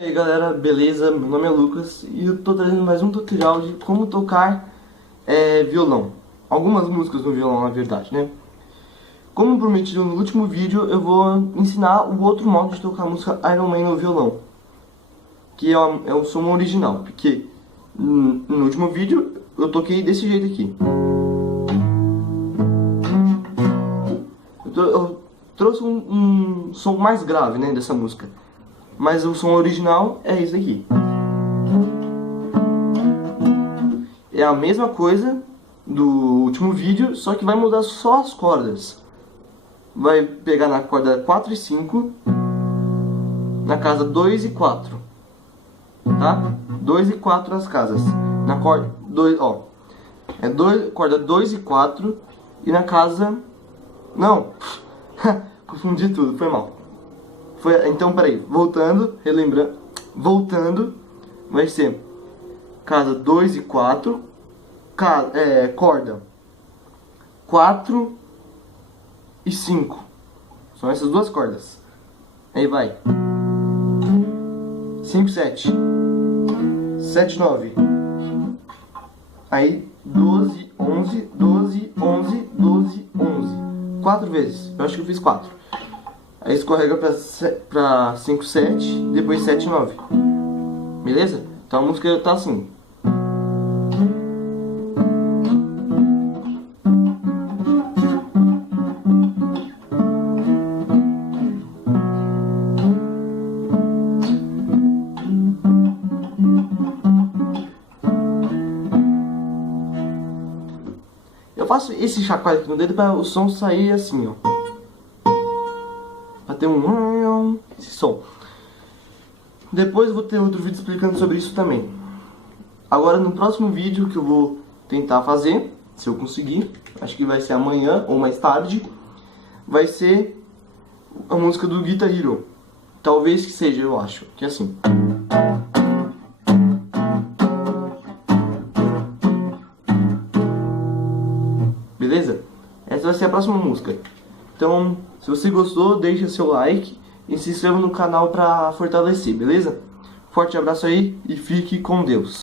E aí galera, beleza? Meu nome é Lucas e eu tô trazendo mais um tutorial de como tocar violão. Algumas músicas no violão, na verdade, né? Como prometido no último vídeo, eu vou ensinar o outro modo de tocar a música Iron Man no violão, que é um som original, porque no último vídeo eu toquei desse jeito aqui. Eu trouxe um som mais grave, né, dessa música. Mas o som original é esse aqui. É a mesma coisa do último vídeo, só que vai mudar só as cordas. Vai pegar na corda 4 e 5, na casa 2 e 4, tá? 2 e 4 as casas. Na corda 2, ó. Corda 2 e 4 e na casa... Não! Confundi tudo, foi mal. Então, peraí, voltando, vai ser casa 2 e 4, corda 4 e 5. São essas duas cordas. Aí vai 5, 7, 7, 9. Aí 12, 11, 12, 11, 12, 11. 4 vezes, eu acho que eu fiz 4. Aí escorrega pra 5, 7, depois 7, 9. Beleza? Então a música tá assim. Eu faço esse chacoalho aqui no dedo para o som sair assim, ó. Pra ter esse som. Depois eu vou ter outro vídeo explicando sobre isso também. Agora no próximo vídeo que eu vou tentar fazer, se eu conseguir, acho que vai ser amanhã ou mais tarde, vai ser a música do Guitar Hero. Talvez que seja, eu acho, que é assim. Beleza? Essa vai ser a próxima música. Então, se você gostou, deixa seu like e se inscreva no canal pra fortalecer, beleza? Forte abraço aí e fique com Deus.